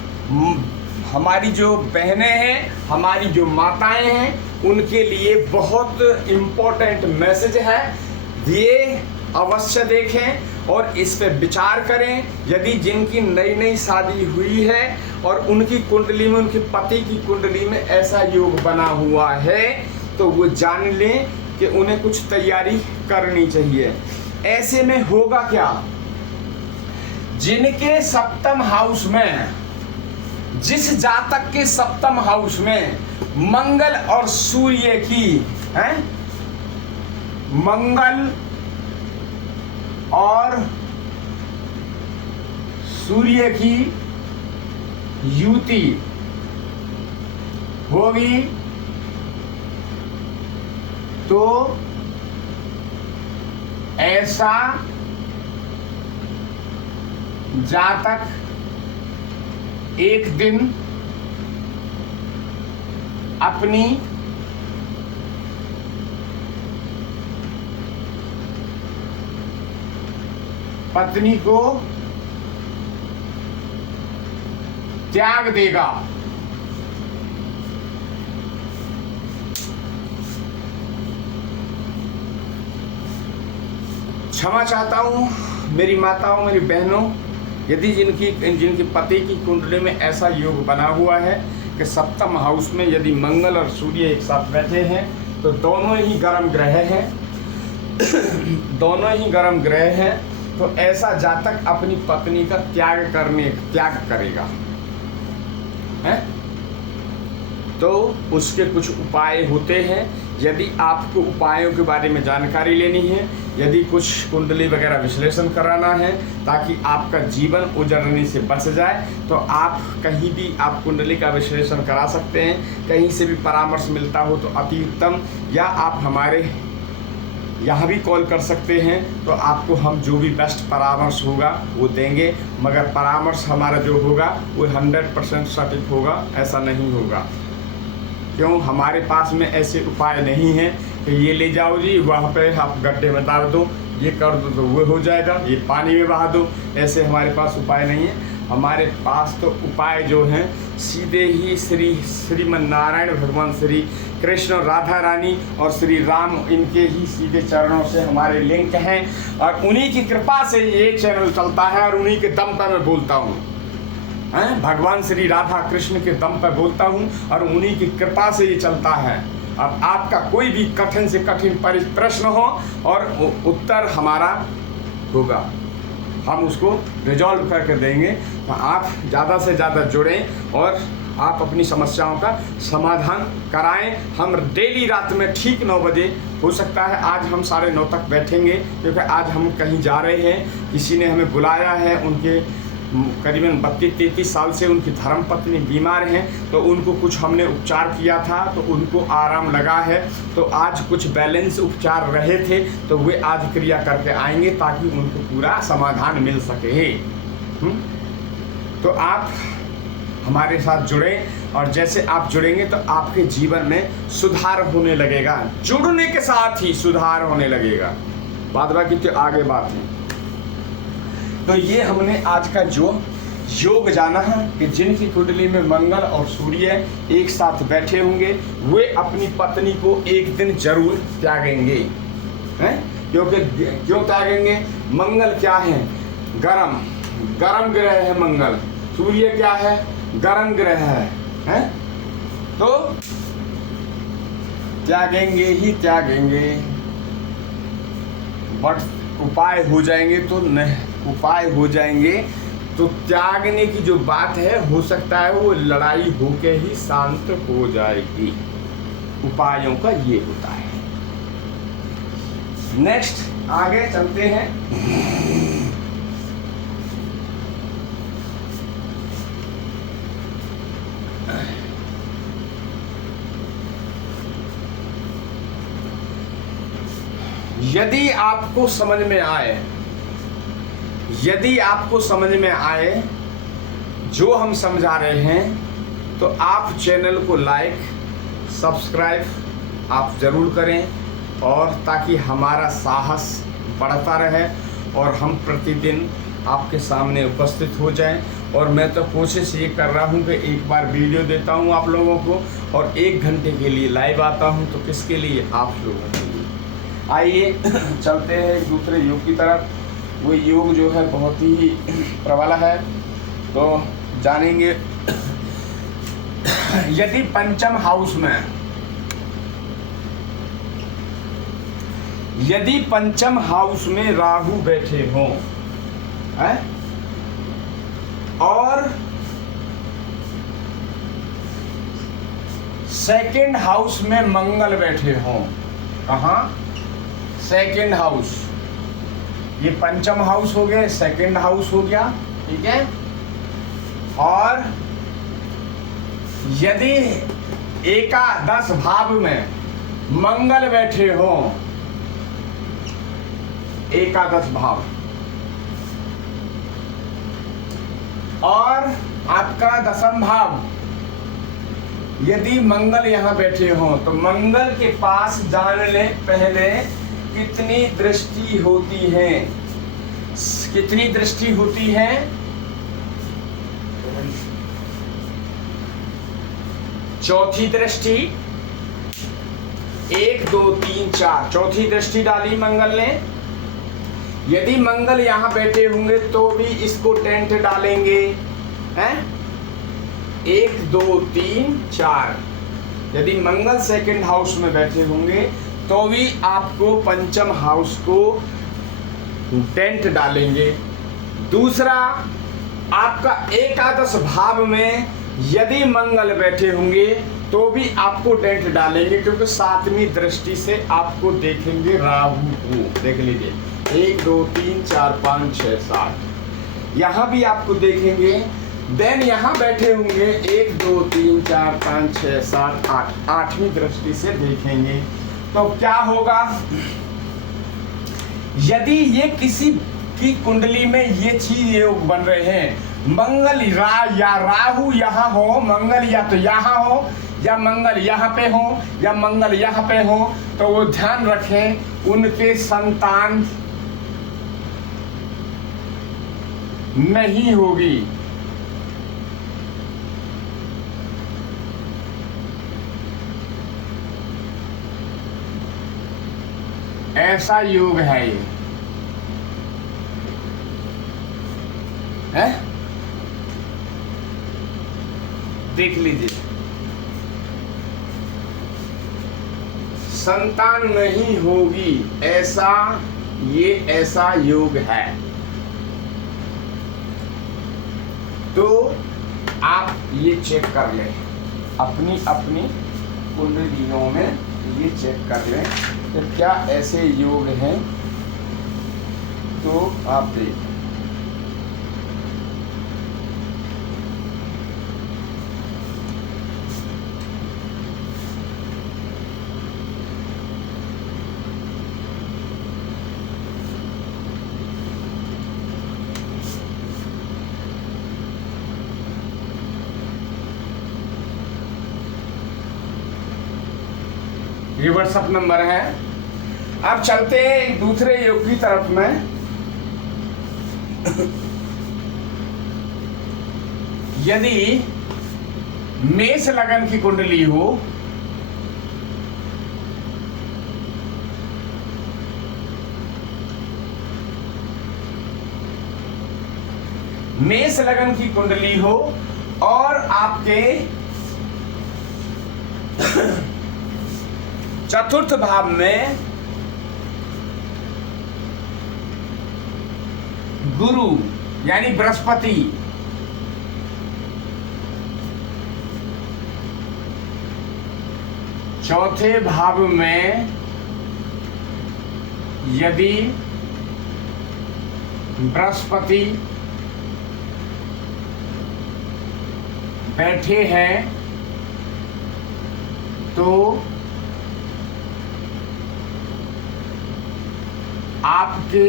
हमारी जो बहनें हैं, हमारी जो माताएं हैं, उनके लिए बहुत इम्पोर्टेंट मैसेज है। ये अवश्य देखें और इस पे विचार करें। यदि जिनकी नई नई शादी हुई है और उनकी कुंडली में, उनके पति की कुंडली में ऐसा योग बना हुआ है, तो वो जान लें कि उन्हें कुछ तैयारी करनी चाहिए। ऐसे में होगा क्या, जिनके सप्तम हाउस में, जिस जातक के सप्तम हाउस में मंगल और सूर्य की है, मंगल और सूर्य की युति होगी, तो ऐसा जातक एक दिन अपनी पत्नी को त्याग देगा। क्षमा चाहता हूँ मेरी माताओं, मेरी बहनों, यदि जिनकी पति की कुंडली में ऐसा योग बना हुआ है कि सप्तम हाउस में यदि मंगल और सूर्य एक साथ बैठे हैं तो दोनों ही गर्म ग्रह हैं दोनों ही गर्म ग्रह हैं, तो ऐसा जातक अपनी पत्नी का त्याग करेगा है। तो उसके कुछ उपाय होते हैं। यदि आपको उपायों के बारे में जानकारी लेनी है, यदि कुछ कुंडली वगैरह विश्लेषण कराना है ताकि आपका जीवन उजड़ने से बच जाए, तो आप कहीं भी आप कुंडली का विश्लेषण करा सकते हैं। कहीं से भी परामर्श मिलता हो तो अति उत्तम, या आप हमारे यहाँ भी कॉल कर सकते हैं, तो आपको हम जो भी बेस्ट परामर्श होगा वो देंगे। मगर परामर्श हमारा जो होगा वो 100% सटीक होगा, ऐसा नहीं होगा। क्यों? हमारे पास में ऐसे उपाय नहीं हैं कि ये ले जाओ जी वहाँ पे आप गड्ढे में डाल दो, ये कर दो तो वो हो जाएगा, ये पानी में बहा दो, ऐसे हमारे पास उपाय नहीं है। हमारे पास तो उपाय जो हैं सीधे ही श्रीमन नारायण भगवान श्री कृष्ण, राधा रानी और श्री राम, इनके ही सीधे चरणों से हमारे लिंक हैं और उन्हीं की कृपा से ये चैनल चलता है और उन्हीं के दम पर मैं बोलता हूँ। भगवान श्री राधा कृष्ण के दम पर बोलता हूँ और उन्हीं की कृपा से ये चलता है। अब आपका कोई भी कठिन से कठिन प्रश्न हो और उत्तर हमारा होगा, हम उसको रिजॉल्व करके देंगे। तो आप ज़्यादा से ज़्यादा जुड़ें और आप अपनी समस्याओं का समाधान कराएं। हम डेली रात में ठीक 9 बजे, हो सकता है आज हम 9:30 तक बैठेंगे क्योंकि आज हम कहीं जा रहे हैं, किसी ने हमें बुलाया है। उनके करीबन 32-33 साल से उनकी धर्मपत्नी बीमार हैं, तो उनको कुछ हमने उपचार किया था तो उनको आराम लगा है। तो आज कुछ बैलेंस उपचार रहे थे तो वे आज क्रिया करके आएंगे ताकि उनको पूरा समाधान मिल सके। तो आप हमारे साथ जुड़ें और जैसे आप जुड़ेंगे तो आपके जीवन में सुधार होने लगेगा, जुड़ने के साथ ही सुधार होने लगेगा। बाद बाकी तो आगे बात है। तो ये हमने आज का जो योग जाना है कि जिनकी कुंडली में मंगल और सूर्य एक साथ बैठे होंगे वे अपनी पत्नी को एक दिन जरूर त्यागेंगे, हैं? क्यों त्यागेंगे? मंगल क्या है? गरम ग्रह है मंगल। सूर्य क्या है? गरम ग्रह है? तो त्यागेंगे ही त्यागेंगे। बट उपाय हो जाएंगे तो त्यागने की जो बात है हो सकता है वो लड़ाई होके ही शांत हो जाएगी। उपायों का ये होता है। नेक्स्ट आगे चलते हैं। यदि आपको समझ में आए जो हम समझा रहे हैं तो आप चैनल को लाइक सब्सक्राइब आप ज़रूर करें, और ताकि हमारा साहस बढ़ता रहे और हम प्रतिदिन आपके सामने उपस्थित हो जाएं। और मैं तो कोशिश ये कर रहा हूँ कि एक बार वीडियो देता हूँ आप लोगों को और 1 घंटे के लिए लाइव आता हूँ। तो किसके लिए? आप लोगों के लिए। आइए चलते हैं एक दूसरे योग की तरफ। वो योग जो है बहुत ही प्रबल है, तो जानेंगे। यदि पंचम हाउस में राहु बैठे हों और सेकंड हाउस में मंगल बैठे हों, कहाँ? Second house. ये पंचम हाउस हो गया, सेकंड हाउस हो गया, ठीक है। और यदि एकादश भाव में मंगल बैठे हो, एकादश भाव, और आपका 10th भाव यदि मंगल यहां बैठे हो, तो मंगल के पास जान ले पहले कितनी दृष्टि होती है? कितनी दृष्टि होती है? 4थी दृष्टि, 1 2 3 4, चौथी दृष्टि डाली मंगल ने। यदि मंगल यहाँ बैठे होंगे तो भी इसको टेंट डालेंगे, हैं? 1 2 3 4। यदि मंगल सेकंड हाउस में बैठे होंगे तो भी आपको पंचम हाउस को टेंट डालेंगे। दूसरा, आपका एकादश भाव में यदि मंगल बैठे होंगे तो भी आपको टेंट डालेंगे, क्योंकि 7वीं दृष्टि से आपको देखेंगे राहु को। देख लीजिए 1 2 3 4 5 6 7, यहाँ भी आपको देखेंगे। देन यहाँ बैठे होंगे 1 2 3 4 5 6 7 8, 8वीं दृष्टि से देखेंगे। तो क्या होगा, यदि ये किसी की कुंडली में ये चीज योग बन रहे हैं, मंगल या राहु यहाँ हो, मंगल या तो यहाँ हो या मंगल यहाँ पे हो या मंगल यहाँ पे हो, तो वो ध्यान रखें उनके संतान नहीं होगी। ऐसा योग है ये, है? देख लीजिए, संतान नहीं होगी, ऐसा योग है। तो आप ये चेक कर लें अपनी कुंडलियों में, ये चेक कर लें कि क्या ऐसे योग हैं, तो आप देखें। ये व्हाट्सएप नंबर है। अब चलते हैं एक दूसरे योग की तरफ में। यदि मेष लगन की कुंडली हो, मेष लगन की कुंडली हो और आपके चतुर्थ भाव में गुरु यानी बृहस्पति, चौथे भाव में यदि बृहस्पति बैठे हैं तो आपके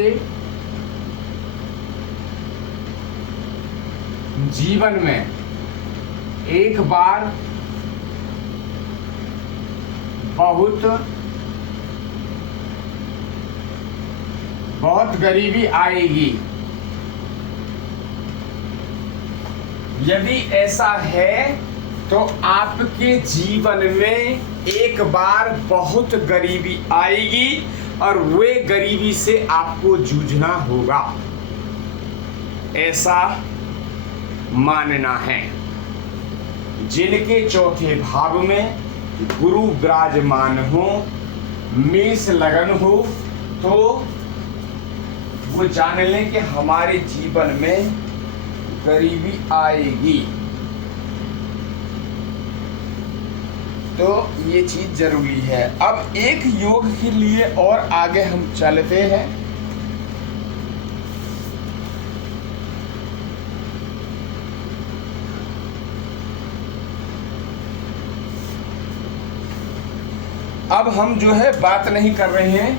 जीवन में एक बार बहुत गरीबी आएगी। यदि ऐसा है तो आपके जीवन में एक बार बहुत गरीबी आएगी और वे गरीबी से आपको जूझना होगा, ऐसा मानना है। जिनके चौथे भाव में गुरु विराजमान हो, मेष लगन हो, तो वो जान लें कि हमारे जीवन में गरीबी आएगी। तो ये चीज जरूरी है। अब एक योग के लिए और आगे हम चलते हैं। अब हम जो है बात नहीं कर रहे हैं,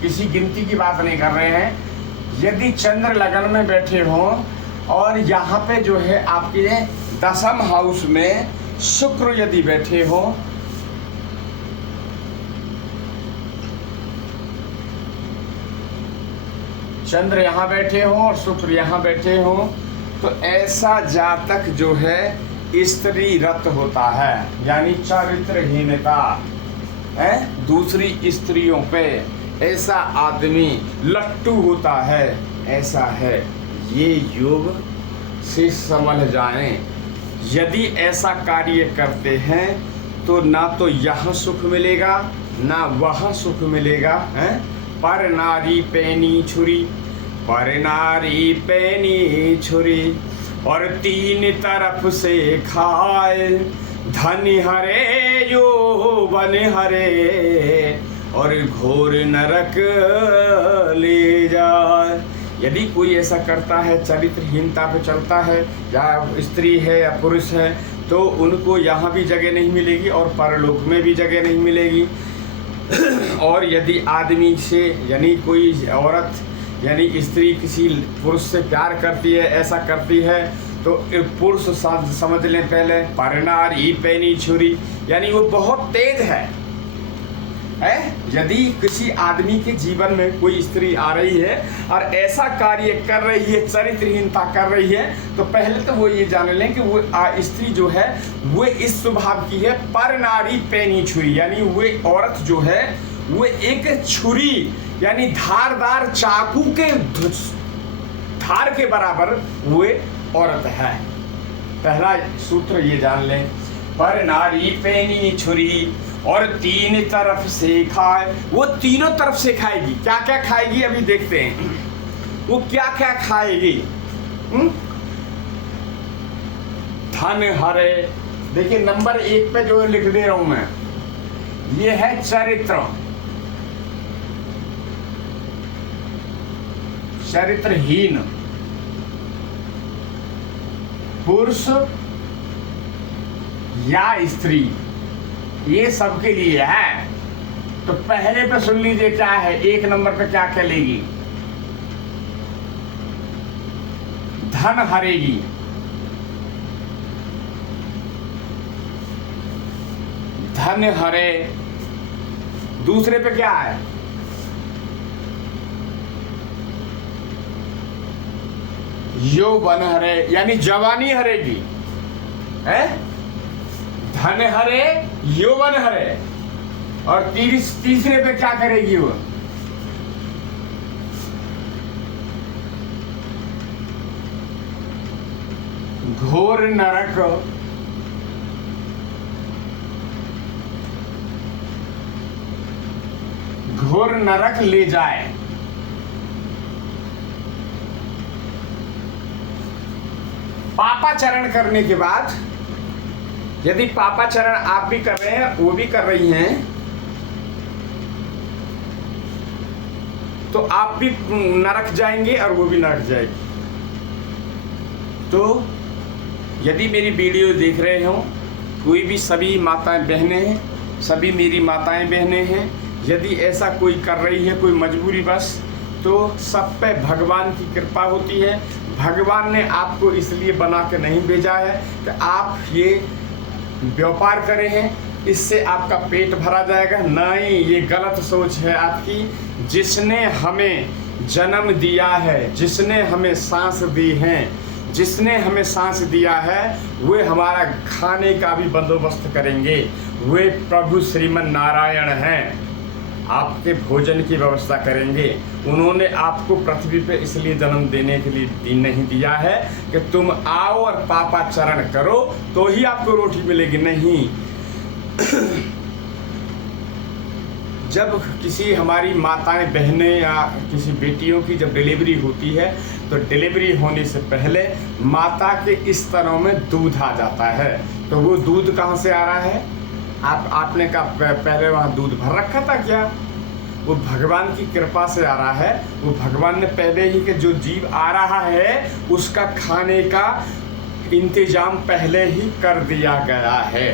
किसी गिनती की बात नहीं कर रहे हैं। यदि चंद्र लगन में बैठे हों और यहाँ पे जो है आपके 10th हाउस में शुक्र यदि बैठे हो, चंद्र यहाँ बैठे हो और शुक्र यहाँ बैठे हो, तो ऐसा जातक जो है स्त्री रत होता है, यानी चरित्रहीनता है दूसरी स्त्रियों पे। ऐसा आदमी लट्टू होता है, ऐसा है। ये योग से समझ जाएं। यदि ऐसा कार्य करते हैं तो ना तो यहाँ सुख मिलेगा ना वहाँ सुख मिलेगा, हैं? पर नारी पैनी छुरी, पर नारी पैनी छुरी, और तीन तरफ से खाए, धन हरे यौवन हरे, और घोर नरक ले जाए। यदि कोई ऐसा करता है, चरित्रहीनता पे चलता है, या स्त्री है या पुरुष है, तो उनको यहाँ भी जगह नहीं मिलेगी और परलोक में भी जगह नहीं मिलेगी। और यदि आदमी से यानी कोई औरत यानी स्त्री किसी पुरुष से प्यार करती है, ऐसा करती है, तो पुरुष समझ लें पहले पर नारी पैनी छुरी, यानी वो बहुत तेज है। यदि किसी आदमी के जीवन में कोई स्त्री आ रही है और ऐसा कार्य कर रही है, चरित्रहीनता कर रही है, तो पहले तो वो ये जान लें कि वो स्त्री जो है वो इस स्वभाव की है, पर नारी पैनी छुरी, यानी वो औरत जो है वो एक छुरी यानी धारदार चाकू के धार के बराबर वो औरत है। पहला सूत्र ये जान लें, पर नारी पैनी छुरी, और तीन तरफ से खाए। वो तीनों तरफ से खाएगी। क्या क्या खाएगी अभी देखते हैं, वो क्या क्या खाएगी। धन हरे, देखिए नंबर 1 पे जो लिख दे रहा हूं मैं, ये है चरित्र, चरित्रहीन पुरुष या स्त्री, ये सबके लिए है। तो पहले पे सुन लीजिए क्या है, 1 नंबर पे क्या क्या लेगी। धन हरेगी, धन हरे। दूसरे पे क्या है, यौवन हरे, यानी जवानी हरेगी, है? धन हरे यौवन हरे। और तीसरे पे क्या करेगी वो, घोर नरक, घोर नरक ले जाए। पापाचरण करने के बाद, यदि पापाचरण आप भी कर रहे हैं, वो भी कर रही हैं, तो आप भी नरक जाएंगे और वो भी नरक जाएगी। तो यदि मेरी वीडियो देख रहे हो, कोई भी सभी माताएं बहनें हैं, सभी मेरी माताएं बहनें हैं, यदि ऐसा कोई कर रही है, कोई मजबूरी बस, तो सब पे भगवान की कृपा होती है। भगवान ने आपको इसलिए बना के नहीं भेजा है कि आप ये व्यापार करें हैं, इससे आपका पेट भरा जाएगा। नहीं, ये गलत सोच है आपकी। जिसने हमें जन्म दिया है, जिसने हमें सांस दी है, जिसने हमें सांस दिया है, वे हमारा खाने का भी बंदोबस्त करेंगे। वे प्रभु श्रीमन नारायण हैं, आपके भोजन की व्यवस्था करेंगे। उन्होंने आपको पृथ्वी पे इसलिए जन्म देने के लिए नहीं दिया है कि तुम आओ और पापाचरण करो तो ही आपको रोटी मिलेगी, नहीं। जब किसी हमारी माताएं बहनें या किसी बेटियों की जब डिलीवरी होती है, तो डिलीवरी होने से पहले माता के स्तनों में दूध आ जाता है। तो वो दूध कहाँ से आ रहा है? आपने कहा पहले वहाँ दूध भर रखा था क्या? वो भगवान की कृपा से आ रहा है। वो भगवान ने पहले ही कि जो जीव आ रहा है उसका खाने का इंतजाम पहले ही कर दिया गया है।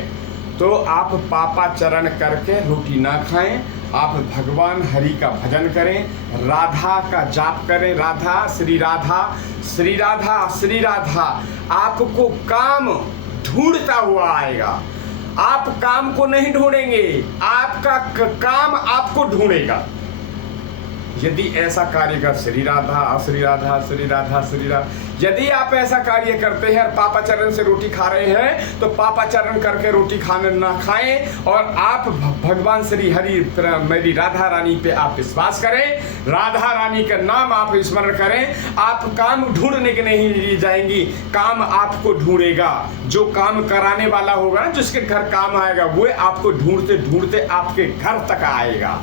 तो आप पापाचरण करके रोटी ना खाएं, आप भगवान हरि का भजन करें, राधा का जाप करें। राधा श्री राधा, श्री राधा श्री राधा। आपको काम ढूंढता हुआ आएगा। आप काम को नहीं ढूंढेंगे, आपका काम आपको ढूंढेगा। यदि ऐसा कार्य कर श्री राधा श्री राधा श्री राधा श्री राधा, यदि आप ऐसा कार्य करते हैं और पापाचरण से रोटी खा रहे हैं तो पापाचरण करके रोटी खाने ना खाएं, और आप भगवान श्री हरि मेरी राधा रानी पे आप विश्वास करें, राधा रानी का नाम आप स्मरण करें। आप काम ढूंढने के नहीं जाएंगी, काम आपको ढूंढेगा। जो काम कराने वाला होगा ना, जिसके घर काम आएगा, वो आपको ढूंढते ढूंढते आपके घर तक आएगा।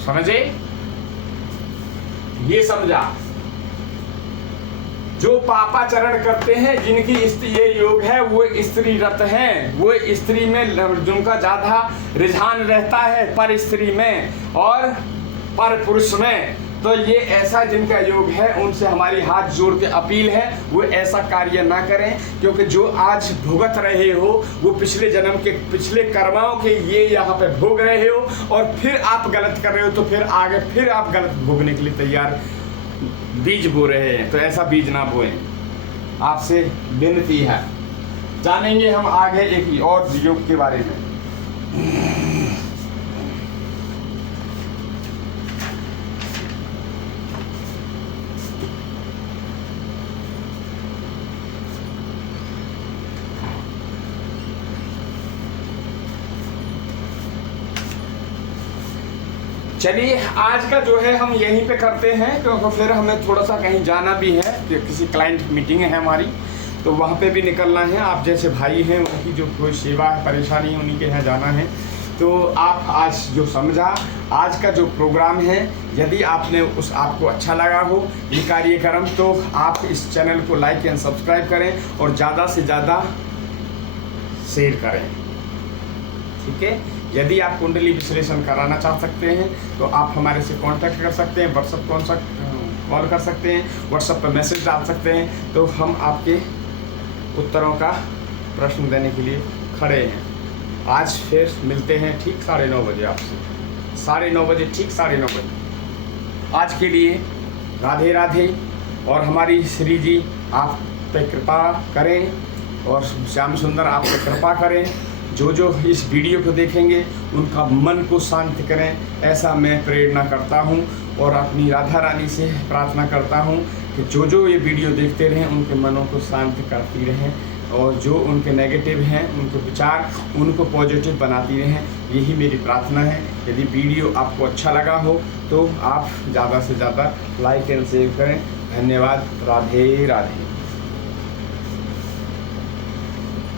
समझे? ये समझा? जो पापाचरण करते हैं, जिनकी ये योग है, वो स्त्री रत हैं, वो स्त्री में जिनका ज्यादा रुझान रहता है पर स्त्री में और पर पुरुष में, तो ये ऐसा जिनका योग है उनसे हमारी हाथ जोड़ के अपील है वो ऐसा कार्य ना करें, क्योंकि जो आज भुगत रहे हो वो पिछले जन्म के पिछले कर्मों के ये यहाँ पे भोग रहे हो, और फिर आप गलत कर रहे हो तो फिर आगे फिर आप गलत भोगने के लिए तैयार बीज बो रहे हैं। तो ऐसा बीज ना बोएं, आपसे विनती है। जानेंगे हम आगे एक और योग के बारे में। चलिए आज का जो है हम यहीं पे करते हैं, क्योंकि फिर हमें थोड़ा सा कहीं जाना भी है, कि किसी क्लाइंट मीटिंग है हमारी, तो वहाँ पे भी निकलना है। आप जैसे भाई हैं उनकी जो कोई सेवा है, परेशानी है, उन्हीं के यहाँ जाना है। तो आप आज जो समझा आज का जो प्रोग्राम है, यदि आपने आपको अच्छा लगा हो ये कार्यक्रम, तो आप इस चैनल को लाइक एंड सब्सक्राइब करें और ज़्यादा से ज़्यादा शेयर करें। ठीक है? यदि आप कुंडली विश्लेषण कराना चाह सकते हैं तो आप हमारे से कांटेक्ट कर सकते हैं, व्हाट्सएप कॉल कर सकते हैं, व्हाट्सएप पर मैसेज डाल सकते हैं, तो हम आपके उत्तरों का प्रश्न देने के लिए खड़े हैं। आज फिर मिलते हैं ठीक 9:30 बजे आपसे, 9:30 बजे, ठीक 9:30 बजे। आज के लिए राधे राधे, और हमारी श्री जी आप पे कृपा करें और श्याम सुंदर आप पे कृपा करें। जो जो इस वीडियो को देखेंगे उनका मन को शांत करें, ऐसा मैं प्रेरणा करता हूं, और अपनी राधा रानी से प्रार्थना करता हूं कि जो जो ये वीडियो देखते रहें उनके मनों को शांत करती रहें, और जो उनके नेगेटिव हैं उनके विचार उनको पॉजिटिव बनाती रहें। यही मेरी प्रार्थना है। यदि वीडियो आपको अच्छा लगा हो तो आप ज़्यादा से ज़्यादा लाइक एंड शेयर करें। धन्यवाद। राधे राधे।